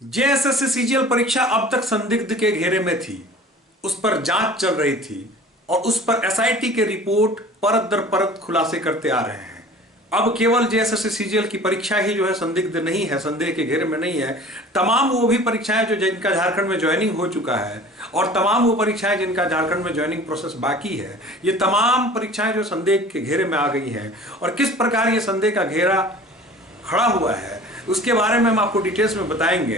JSSC CGL परीक्षा अब तक संदिग्ध के घेरे में थी, उस पर जांच चल रही थी और उस पर एसआईटी के रिपोर्ट परत दर परत खुलासे करते आ रहे हैं। अब केवल जेएसएससी सीजीएल की परीक्षा ही जो है संदिग्ध नहीं है, संदेह के घेरे में नहीं है। तमाम वो भी परीक्षाएं जो जिनका झारखंड में ज्वाइनिंग हो चुका है और तमाम वो परीक्षाएं जिनका झारखंड में ज्वाइनिंग प्रोसेस बाकी है, ये तमाम परीक्षाएं जो संदेह के घेरे में आ गई हैं। और किस प्रकार ये संदेह का घेरा खड़ा हुआ है उसके बारे में हम आपको डिटेल्स में बताएंगे।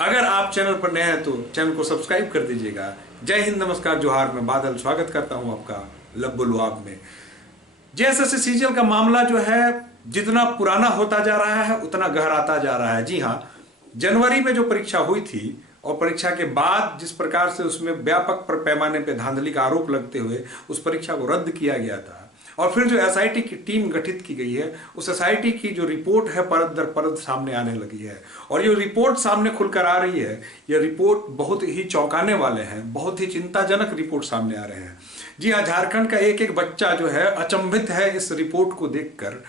अगर आप चैनल पर नए हैं तो चैनल को सब्सक्राइब कर दीजिएगा। जय हिंद, नमस्कार, जोहार। मैं बादल स्वागत करता हूं आपका लब्बो लुआब में। जेएसएससी सीजीएल का मामला जो है जितना पुराना होता जा रहा है उतना गहराता जा रहा है। जी हाँ, जनवरी में जो परीक्षा हुई थी और परीक्षा के बाद जिस प्रकार से उसमें व्यापक पैमाने पर धांधली का आरोप लगते हुए उस परीक्षा को रद्द किया गया था और फिर जो एसआईटी की टीम गठित की गई है उस एसआईटी की जो रिपोर्ट है परत दर परत सामने आने लगी है और ये रिपोर्ट सामने खुलकर आ रही है। ये रिपोर्ट बहुत ही चौंकाने वाले हैं, बहुत ही चिंताजनक रिपोर्ट सामने आ रहे हैं। जी हाँ, झारखंड का एक एक बच्चा जो है अचंभित है इस रिपोर्ट को देखकर।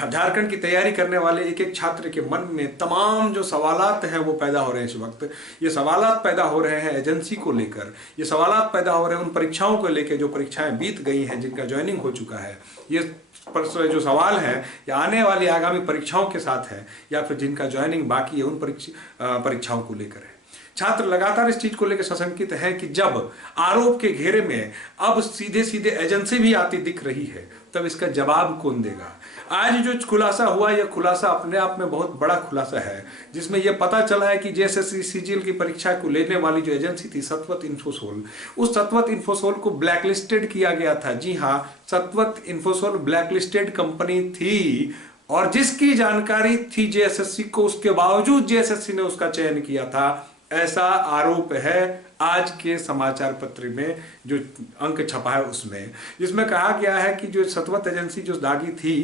झारखंड की तैयारी करने वाले एक एक छात्र के मन में तमाम जो सवालात हैं वो पैदा हो रहे हैं इस वक्त। ये सवालात पैदा हो रहे हैं एजेंसी को लेकर, ये सवालात पैदा हो रहे हैं उन परीक्षाओं को लेकर जो परीक्षाएं बीत गई हैं, जिनका ज्वाइनिंग हो चुका है। ये जो सवाल है या आने वाली आगामी परीक्षाओं के साथ है या फिर जिनका ज्वाइनिंग बाकी है उन परीक्षाओं को लेकर है। छात्र लगातार इस चीज को लेकर सशंकित है कि जब आरोप के घेरे में अब सीधे सीधे एजेंसी भी आती दिख रही है तब इसका जवाब कौन देगा। आज जो खुलासा हुआ यह खुलासा अपने आप में बहुत बड़ा खुलासा है, जिसमें यह पता चला है कि जेएसएससी सीजीएल की परीक्षा को लेने वाली जो एजेंसी थी सतवत इन्फोसोल, उस सतवत इन्फोसोल को ब्लैकलिस्टेड किया गया था। जी हाँ, सतवत इन्फोसोल ब्लैकलिस्टेड कंपनी थी और जिसकी जानकारी थी जेएसएससी को, उसके बावजूद जेएसएससी ने उसका चयन किया था, ऐसा आरोप है आज के समाचार पत्र में जो अंक छपा है उसमें, जिसमें कहा गया है कि जो सतवत एजेंसी जो दागी थी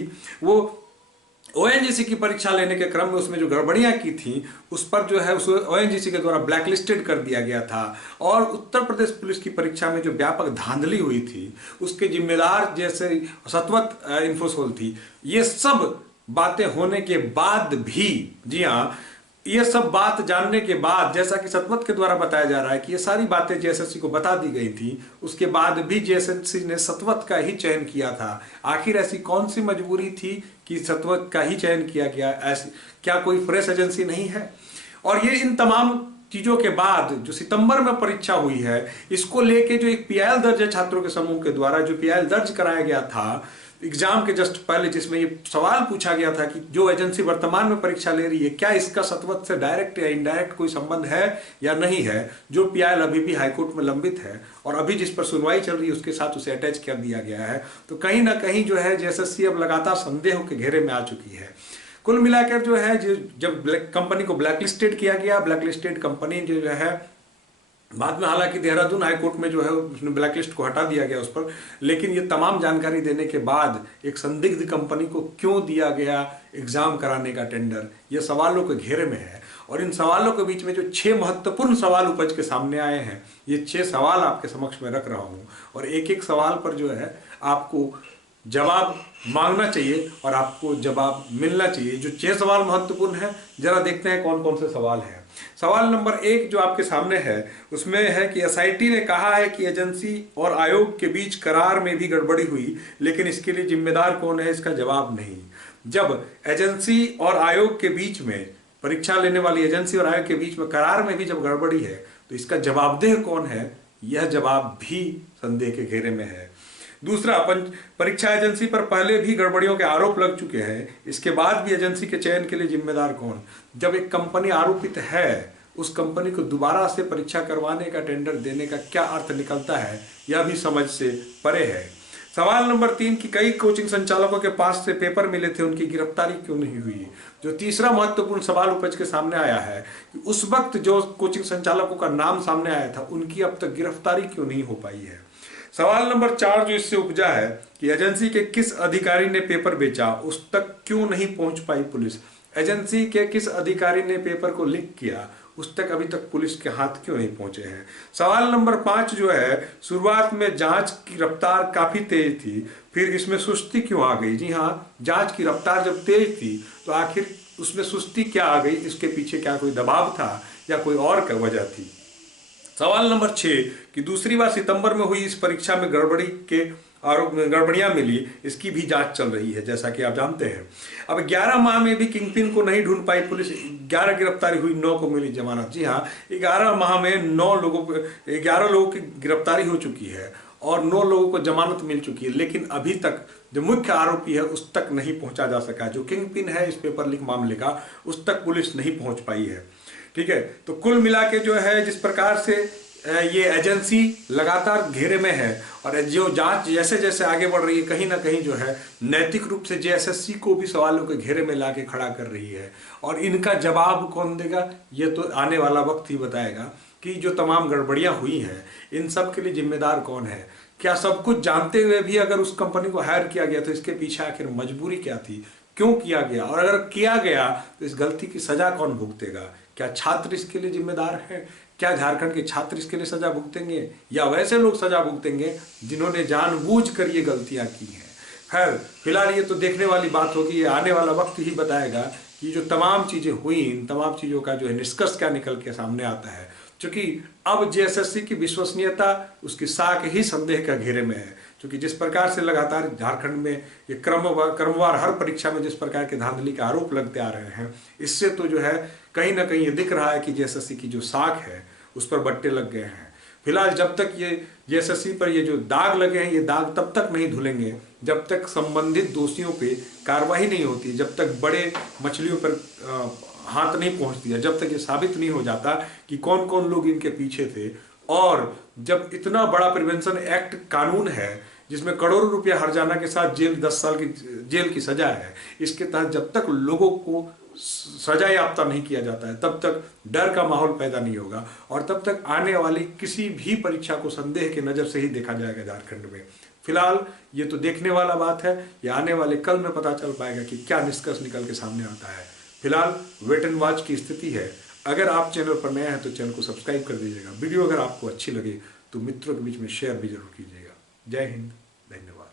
वो ओएनजीसी की परीक्षा लेने के क्रम में उसमें जो गड़बड़ियां की थी उस पर जो है उस ओएनजीसी के द्वारा ब्लैकलिस्टेड कर दिया गया था और उत्तर प्रदेश पुलिस की परीक्षा में जो व्यापक धांधली हुई थी उसके जिम्मेदार जैसे सतवत इन्फोसोल थी। ये सब बातें होने के बाद भी, जी हाँ, ये सब बात जानने के बाद, जैसा कि सतवत के द्वारा बताया जा रहा है कि ये सारी बातें जेएसएससी को बता दी गई थी, उसके बाद भी जेएसएससी ने सतवत का ही चयन किया था। आखिर ऐसी कौन सी मजबूरी थी कि सतवत का ही चयन किया गया? ऐसी क्या कोई फ्रेश एजेंसी नहीं है? और ये इन तमाम चीजों के बाद जो सितंबर में परीक्षा हुई है इसको लेके जो एक पीआईएल दर्ज है छात्रों के समूह के द्वारा, जो पीआईएल दर्ज कराया गया था एग्जाम के जस्ट पहले, जिसमें ये सवाल पूछा गया था कि जो एजेंसी वर्तमान में परीक्षा ले रही है क्या इसका सतवत से डायरेक्ट या इनडायरेक्ट कोई संबंध है या नहीं है। जो पीआईएल अभी भी हाईकोर्ट में लंबित है और अभी जिस पर सुनवाई चल रही है उसके साथ उसे अटैच कर दिया गया है। तो कहीं ना कहीं जो है जेएसएससी अब लगातार संदेहों के घेरे में आ चुकी है। कुल मिलाकर जो है जब कंपनी को ब्लैकलिस्टेड किया गया, ब्लैकलिस्टेड कंपनी जो है बाद में हालांकि देहरादून हाईकोर्ट में जो है उसने ब्लैकलिस्ट को हटा दिया गया उस पर, लेकिन ये तमाम जानकारी देने के बाद एक संदिग्ध कंपनी को क्यों दिया गया एग्जाम कराने का टेंडर, ये सवालों के घेरे में है। और इन सवालों के बीच में जो 6 महत्वपूर्ण सवाल उपज के सामने आए हैं, ये 6 सवाल आपके समक्ष में रख रहा हूँ और एक एक सवाल पर जो है आपको जवाब मांगना चाहिए और आपको जवाब मिलना चाहिए। जो 6 सवाल महत्वपूर्ण है, जरा देखते हैं कौन कौन से सवाल हैं। सवाल नंबर 1 जो आपके सामने है उसमें है कि एसआईटी ने कहा है कि एजेंसी और आयोग के बीच करार में भी गड़बड़ी हुई, लेकिन इसके लिए जिम्मेदार कौन है, इसका जवाब नहीं। जब एजेंसी और आयोग के बीच में, परीक्षा लेने वाली एजेंसी और आयोग के बीच में करार में भी जब गड़बड़ी है तो इसका जवाबदेह कौन है, यह जवाब भी संदेह के घेरे में है। दूसरा, परीक्षा एजेंसी पर पहले भी गड़बड़ियों के आरोप लग चुके हैं, इसके बाद भी एजेंसी के चयन के लिए जिम्मेदार कौन। जब एक कंपनी आरोपित है उस कंपनी को दोबारा से परीक्षा करवाने का टेंडर देने का क्या अर्थ निकलता है, यह भी समझ से परे है। सवाल नंबर 3 की कई कोचिंग संचालकों के पास से पेपर मिले थे, उनकी गिरफ्तारी क्यों नहीं हुई। जो तीसरा महत्वपूर्ण सवाल उपज के सामने आया है कि उस वक्त जो कोचिंग संचालकों का नाम सामने आया था उनकी अब तक गिरफ्तारी क्यों नहीं हो पाई है। सवाल नंबर 4 जो इससे उपजा है कि एजेंसी के किस अधिकारी ने पेपर बेचा, उस तक क्यों नहीं पहुंच पाई पुलिस। एजेंसी के किस अधिकारी ने पेपर को लीक किया, उस तक अभी तक पुलिस के हाथ क्यों नहीं पहुंचे हैं। सवाल नंबर 5 जो है, शुरुआत में जांच की रफ्तार काफी तेज थी, फिर इसमें सुस्ती क्यों आ गई। जी हाँ, जांच की रफ्तार जब तेज थी तो आखिर उसमें सुस्ती क्या आ गई, इसके पीछे क्या कोई दबाव था या कोई और वजह थी। सवाल नंबर 6 कि दूसरी बार सितंबर में हुई इस परीक्षा में गड़बड़ी के आरोप में गड़बड़ियां मिली, इसकी भी जांच चल रही है, जैसा कि आप जानते हैं। अब 11 माह में भी किंगपिन को नहीं ढूंढ पाई पुलिस, 11 गिरफ्तारी हुई, 9 को मिली जमानत। जी हाँ, 11 माह में 11 लोगों की गिरफ्तारी हो चुकी है और 9 लोगों को जमानत मिल चुकी है, लेकिन अभी तक जो मुख्य आरोपी है उस तक नहीं पहुंचा जा सका। जो किंगपिन है इस पेपर लीक मामले का, उस तक पुलिस नहीं पहुंच पाई है। ठीक है, तो कुल मिला के जो है, जिस प्रकार से ये एजेंसी लगातार घेरे में है और जो जांच जैसे जैसे आगे बढ़ रही है, कहीं ना कहीं जो है नैतिक रूप से जेएसएससी को भी सवालों के घेरे में लाके खड़ा कर रही है। और इनका जवाब कौन देगा, ये तो आने वाला वक्त ही बताएगा कि जो तमाम गड़बड़ियां हुई हैं इन सब के लिए जिम्मेदार कौन है। क्या सब कुछ जानते हुए भी अगर उस कंपनी को हायर किया गया तो इसके पीछे आखिर मजबूरी क्या थी, क्यों किया गया, और अगर किया गया तो इस गलती की सजा कौन भुगतेगा? क्या छात्र इसके लिए जिम्मेदार है? क्या झारखंड के छात्र इसके लिए सजा भुगतेंगे, या वैसे लोग सजा भुगतेंगे जिन्होंने जानबूझकर ये गलतियां की हैं? खैर, फिलहाल ये तो देखने वाली बात होगी, ये आने वाला वक्त ही बताएगा कि जो तमाम चीजें हुई, इन तमाम चीजों का जो है निष्कर्ष क्या निकल के सामने आता है। क्योंकि अब जेएसएससी की विश्वसनीयता, उसकी साख ही संदेह का घेरे में है। क्योंकि जिस प्रकार से लगातार झारखंड में ये क्रमवार हर परीक्षा में जिस प्रकार के धांधली के आरोप लगते आ रहे हैं, इससे तो जो है कहीं ना कहीं ये दिख रहा है कि जेएसएससी की जो साख है उस पर बट्टे लग गए हैं। फिलहाल जब तक ये जेएसएससी पर ये जो दाग लगे हैं, ये दाग तब तक नहीं धुलेंगे जब तक संबंधित दोषियों पे कार्रवाई नहीं होती, जब तक बड़े मछलियों पर हाथ नहीं पहुंचती है, जब तक ये साबित नहीं हो जाता कि कौन कौन लोग इनके पीछे थे। और जब इतना बड़ा प्रिवेंशन एक्ट कानून है जिसमें करोड़ों रुपया हर्जाना के साथ जेल 10 साल की जेल की सजा है, इसके तहत जब तक लोगों को सजा याफ्ता नहीं किया जाता है, तब तक डर का माहौल पैदा नहीं होगा और तब तक आने वाली किसी भी परीक्षा को संदेह की नज़र से ही देखा जाएगा झारखंड में। फिलहाल ये तो देखने वाला बात है, ये आने वाले कल में पता चल पाएगा कि क्या निष्कर्ष निकल के सामने आता है। फिलहाल वेट एंड वॉच की स्थिति है। अगर आप चैनल पर नए हैं तो चैनल को सब्सक्राइब कर दीजिएगा। वीडियो अगर आपको अच्छी लगे तो मित्रों के बीच में शेयर भी जरूर कीजिएगा। जय हिंद, धन्यवाद।